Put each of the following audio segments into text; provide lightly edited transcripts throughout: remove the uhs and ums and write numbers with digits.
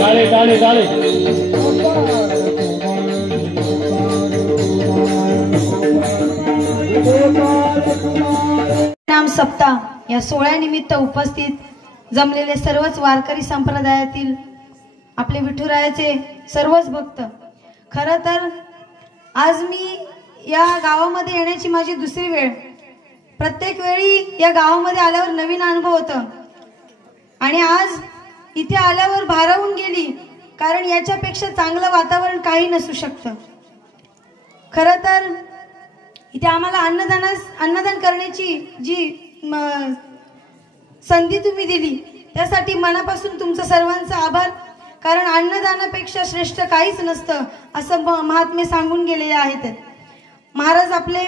ताळे ताळे ताळे नाम सप्ताह या सोहळ्यानिमित्त उपस्थित जमलेले सर्वच वारकरी संप्रदायातील आपले विठुरायाचे सर्वच भक्त, खरं तर आज मी या गावामध्ये येण्याची माझी दुसरी वेळ. प्रत्येक वेळी या गावामध्ये आल्यावर नवीन अनुभव होता आणि आज इथे आल्यावर भारावून गेली, कारण याच्यापेक्षा चांगलं वातावरण काही नसू शकतं. खरं तर इथे आम्हाला अन्नदान करण्याची जी संधी तुम्ही दिली त्यासाठी मनापासून तुमचं सर्वांचा आभार. कारण अन्नदानापेक्षा श्रेष्ठ काहीच नसतं असं महात्मे सांगून गेलेले आहेत. महाराज आपले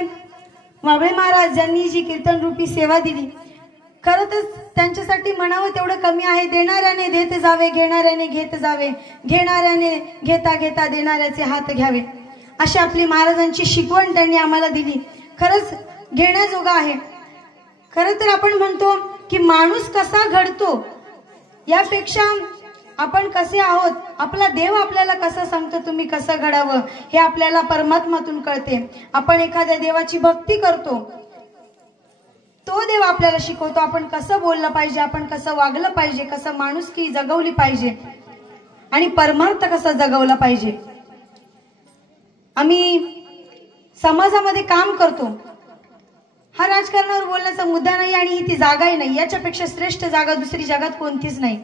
वाबळे महाराज ज्यांनी जी कीर्तन रूपी सेवा दिली, खरं तर त्यांच्यासाठी म्हणावं तेवढं कमी आहे. देणाऱ्याने देत जावे, घेणाऱ्याने घेत जावे, घेणाऱ्याने घेता घेता देणाऱ्याचे हात घ्यावे, अशी आपली महाराजांची शिकवण त्यांनी आम्हाला दिली. खरंच घेण्याजोगा आहे. खरं तर आपण म्हणतो की माणूस कसा घडतो यापेक्षा आपण कसे आहोत, आपला देव आपल्याला कसं सांगतो तुम्ही कसं घडावं हे आपल्याला परमात्म्यातून कळते. आपण एखाद्या देवाची भक्ती करतो, तो देव आपल्याला शिकवतो आपण कसं बोललं पाहिजे, आपण कसं वागलं पाहिजे, कसं माणुसकी जगवली पाहिजे आणि परमार्थ कसा जगवला पाहिजे. आम्ही समाजामध्ये काम करतो, हा राजकारणावर बोलण्याचा मुद्दा नाही आणि ती जागाही नाही. याच्यापेक्षा श्रेष्ठ जागा दुसरी जगात कोणतीच नाही.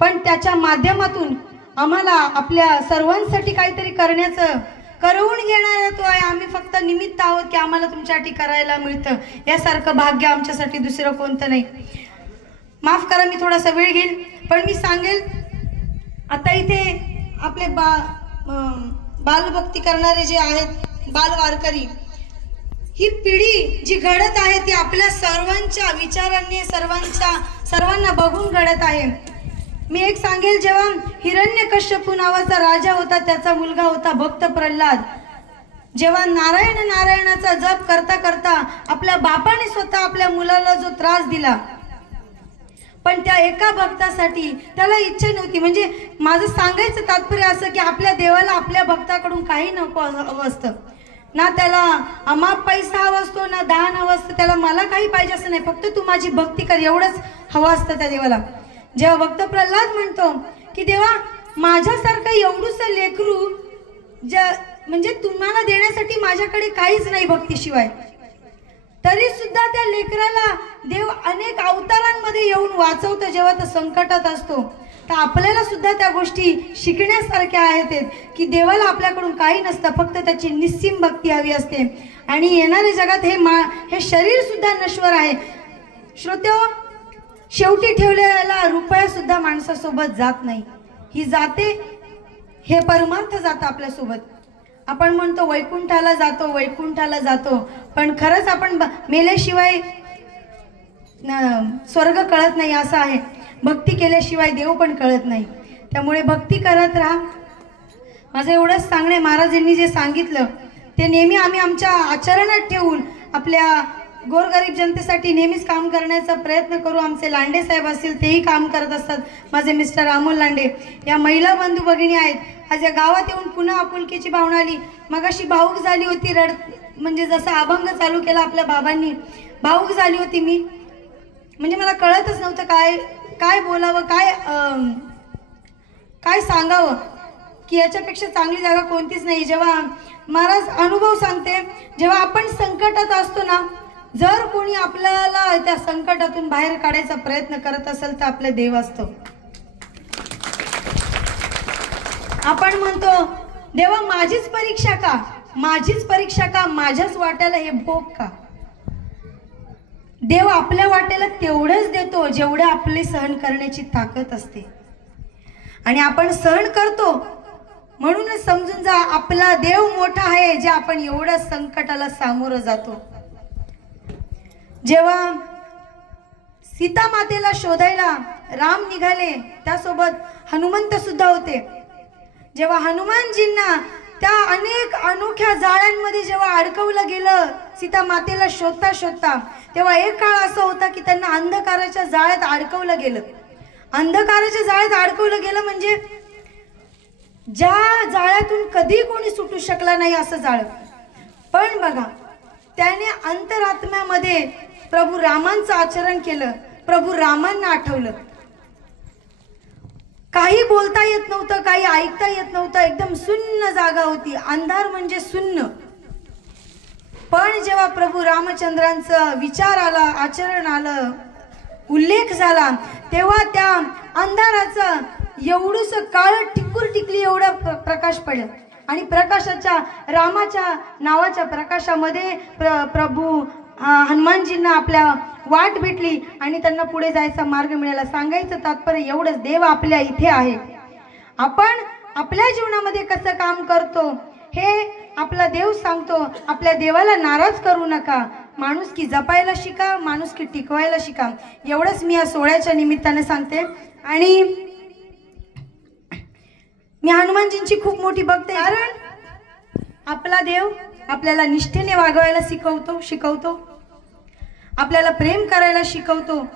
पण त्याच्या माध्यमातून आम्हाला आपल्या सर्वांसाठी काहीतरी करण्याचं करवून घेणारा तो आहे. आम्ही फक्त निमित्त आहोत की आम्हाला तुमच्यासाठी करायला मिळतं, यासारखं भाग्य आमच्यासाठी दुसरं कोणतं नाही. माफ करा मी थोडासा वेळ घेईल, पण मी सांगेल आता इथे आपले बालभक्ती करणारे जे आहेत बालवारकरी, ही पिढी जी घडत आहे ती आपल्या सर्वांच्या विचारांनी सर्वांना बघून घडत आहे. मी एक सांगेल, जेव्हा हिरण्यकश्यपू नावाचा राजा होता, त्याचा मुलगा होता भक्त प्रल्हाद, जेव्हा नारायणाचा जप करता करता आपल्या बापाने स्वतः आपल्या मुलाला जो त्रास दिला, पण त्या एका भक्तासाठी त्याला इच्छा नव्हती. म्हणजे माझं सांगायचं तात्पर्य असं की आपल्या देवाला आपल्या भक्ताकडून काही नको हवं असतं, ना त्याला अमाप पैसा हवा असतो, ना दान हवं असतं, त्याला मला काही पाहिजे असं नाही, फक्त तू माझी भक्ती कर एवढंच हवं असतं त्या देवाला. जेव्हा भक्त प्रल्हाद म्हणतो की देवा माझ्यासारखं एवढूसं लेकरू म्हणजे तुम्हाला देण्यासाठी माझ्याकडे काहीच नाही भक्तीशिवाय, तरी सुद्धा त्या लेकराला देव अनेक अवतारांमध्ये येऊन वाचवतो. जेव्हा तो संकटात असतो तर आपल्याला सुद्धा त्या गोष्टी शिकण्यासारख्या आहेत की देवाला आपल्याकडून काही नसतं, फक्त त्याची निस्सीम भक्ती हवी असते. आणि येणाऱ्या जगात हे शरीर सुद्धा नश्वर आहे. श्रोत्यो, शेवटी ठेवलेला रुपया सुद्धा माणसासोबत जात नाही, ही जाते हे परमार्थ जातं आपल्यासोबत. आपण म्हणतो वैकुंठाला जातो वैकुंठाला जातो, पण खरंच आपण मेल्याशिवाय स्वर्ग कळत नाही असं आहे. भक्ती केल्याशिवाय देव पण कळत नाही. त्यामुळे भक्ती करत राहा. माझं एवढंच सांगणे, महाराजांनी जे सांगितलं ते नेहमी आम्ही आमच्या आचरणात ठेवून आपल्या गोरगरीब जनतेसाठी नेहमीच काम करण्याचा प्रयत्न करू. आमचे लांडे साहेब असतील तेही काम करत असतात, माझे मिस्टर अमोल लांडे. या महिला बंधू भगिनी आहेत. आज या गावात येऊन पुन्हा आपुलकीची भावना आली. मगाशी भाऊक झाली होती, म्हणजे जसा अभंग चालू केला आपल्या बाबांनी, भाऊक झाली होती मी. म्हणजे मला कळतच नव्हतं काय बोलावं, काय सांगावं, की याच्यापेक्षा चांगली जागा कोणतीच नाही. जेव्हा महाराज अनुभव सांगते, जेव्हा आपण संकटात असतो ना, जर कोणी आपल्याला त्या संकटातून बाहेर काढायचा प्रयत्न करत असेल तर आपले देव असतो. आपण म्हणतो देवा माझीच परीक्षा का, माझीच परीक्षा का, माझ्याच वाट्याला हे भोग का. देव आपल्या वाट्याला तेवढंच देतो जेवढं आपले सहन करण्याची ताकद असते. आणि आपण सहन करतो म्हणूनच समजून जा आपला देव मोठा आहे, जे आपण एवढ्या संकटाला सामोरं जातो. जेव्हा सीता मातेला शोधायला राम निघाले, त्यासोबत हनुमंत सुद्धा होते. जेव्हा हनुमानजींना त्या अनेक अनोख्या जाळ्यांमध्ये जेव्हा अडकवलं गेलं सीता मातेला शोधता शोधता, तेव्हा एक काळ असा होता की त्यांना अंधकाराच्या जाळ्यात अडकवलं गेलं. अंधकाराच्या जाळ्यात अडकवलं गेलं म्हणजे ज्या जाळ्यातून कधी कोणी सुटू शकला नाही असं जाळं. पण बघा, त्याने अंतरात्म्यामध्ये प्रभू रामांचं आचरण केलं, प्रभू रामांना आठवलं. काही बोलता येत नव्हतं, काही ऐकता येत नव्हतं, एकदम सुन्न जागा होती, अंधार म्हणजे सुन्न. पण जेव्हा प्रभू रामचंद्रांचं विचार आला, आचरण आलं, उल्लेख झाला, तेव्हा त्या अंधाराचं एवढूस काळ टिकूर टिकली एवढा प्रकाश पडला. आणि प्रकाशाच्या, रामाच्या नावाच्या प्रकाशामध्ये प्रभू हनुमानजींना आपल्या वाट भेटली आणि त्यांना पुढे जायचा मार्ग मिळाला. सांगायचं तात्पर्य एवढंच, देव आपल्या इथे आहे. आपण आपल्या जीवनामध्ये कसं काम करतो हे आपला देव सांगतो. आपल्या देवाला नाराज करू नका, माणुसकी जपायला शिका, माणुसकी टिकवायला शिका. एवढंच मी या सोहळ्याच्या निमित्ताने सांगते. आणि मी हनुमानजींची खूप मोठी भक्त आहे, कारण आपला देव आपल्याला निष्ठेने वागवायला शिकवतो, आपल्याला प्रेम करायला शिकवतो,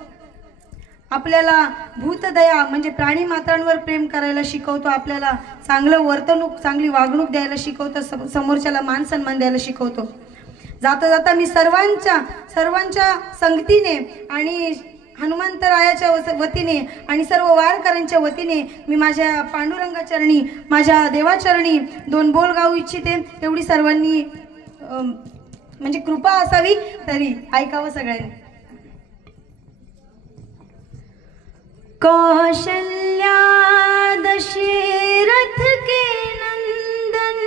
आपल्याला भूतदया म्हणजे प्राणी मात्रांवर प्रेम करायला शिकवतो, आपल्याला चांगलं वर्तणूक, चांगली वागणूक द्यायला शिकवतो, समोरच्याला मान सन्मान द्यायला शिकवतो. जाता जाता मी सर्वांच्या संगतीने आणि हनुमंतरायाच्या वतीने आणि सर्व वारकऱ्यांच्या वतीने मी माझ्या पांडुरंगाचरणी, माझ्या देवाचरणी 2 बोल गाऊ इच्छिते. तेवढी सर्वांनी म्हणजे कृपा असावी, तरी ऐकावं सगळ्यांनी. कौशल्या दशरथ के नंदन,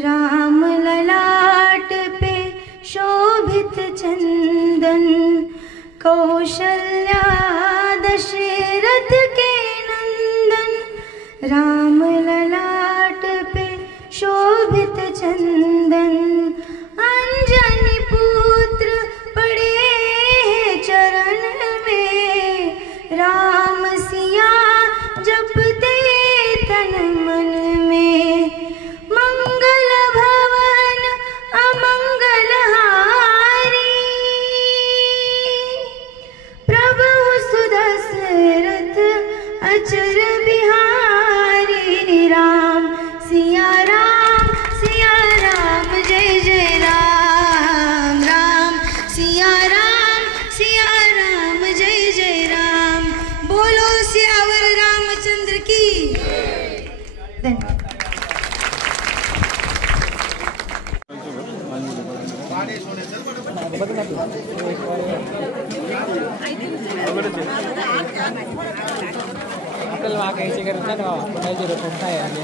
राम ललाट पे शोभित चंदन. कौशल्या दशरथ के नंदन, राम ललाट पे शोभित चंदन. अंजनी पुत्र पड़े हैं चरण में, राम सिया जपते तन मन में. मंगल भवन अमंगल हारी, प्रभु सुदशरथ अचर बिहारी. राम सिया राम, सिया राम, जय जय राम. राम सिया राम, सिया राम, जय जय राम. बोलो सियावर रामचंद्र की. धन्यवाद. आपल्याला मागायची गरज नाही ना, कोणाची रक्कम काय आली.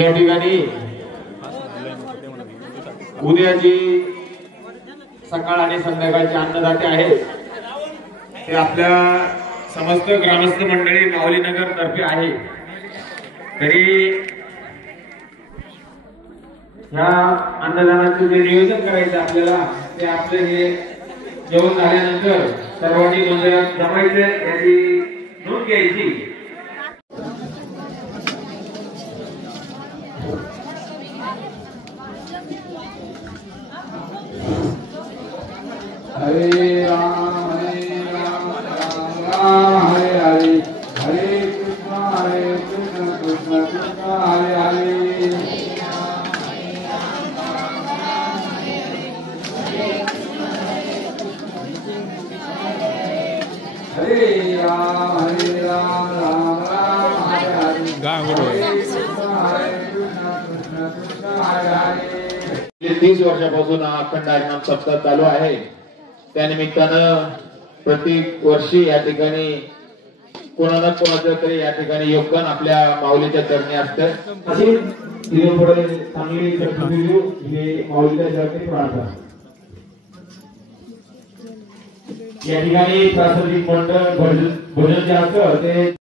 या ठिकाणी उद्या जी सकाळ आणि संध्याकाळचे अन्नदाते आहेत ते आपल्या समस्त ग्रामस्थ मंडळी माऊलीनगर तर्फे आहे. तरी ह्या अन्नदानाचे जे नियोजन करायचं आपल्याला, ते आपले हे जेवण झाल्यानंतर सर्वांनी मंदिरात जमायचे, याची नोंद घ्यायची. हरे राम राम राम हरे हरे, हरे कृष्ण कृष्ण कृष्ण हरे हरे. हरे राम राम राम हरे हरे, हरे कृष्ण कृष्ण हरे हरे. 30 वर्षापासून हा अखंड हरिनाम सप्ताह चालू आहे. त्यानिमित्तानं प्रत्येक वर्षी या ठिकाणी कोणाला कोणाचं तरी या ठिकाणी योगदान आपल्या माऊलीच्या चरणी असतं. अशी तिथे पुढे चांगली ही माऊलीच्या चरणी प्रार्थना. या ठिकाणी प्रासंगिक मंडळ भोजन जे असतं ते